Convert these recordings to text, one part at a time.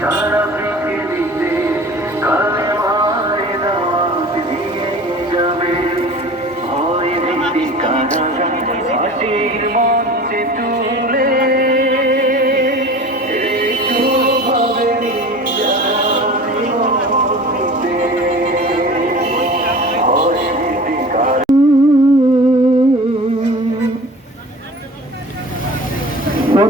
সারা পৃথিবীতে কালে মারে দাওয়াত দিয়ে যাবে ভয় দেখতে কারা আসির মঞ্চে তুই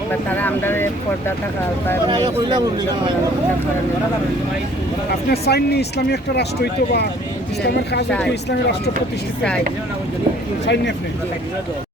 বা তারা আমরা পর্দা থাকা বা আপনি চাইননি ইসলামী একটা রাষ্ট্র হইতো বা ইসলামের কাজ হইতো ইসলামী রাষ্ট্র প্রতিষ্ঠিত চাই চাইননি আপনি?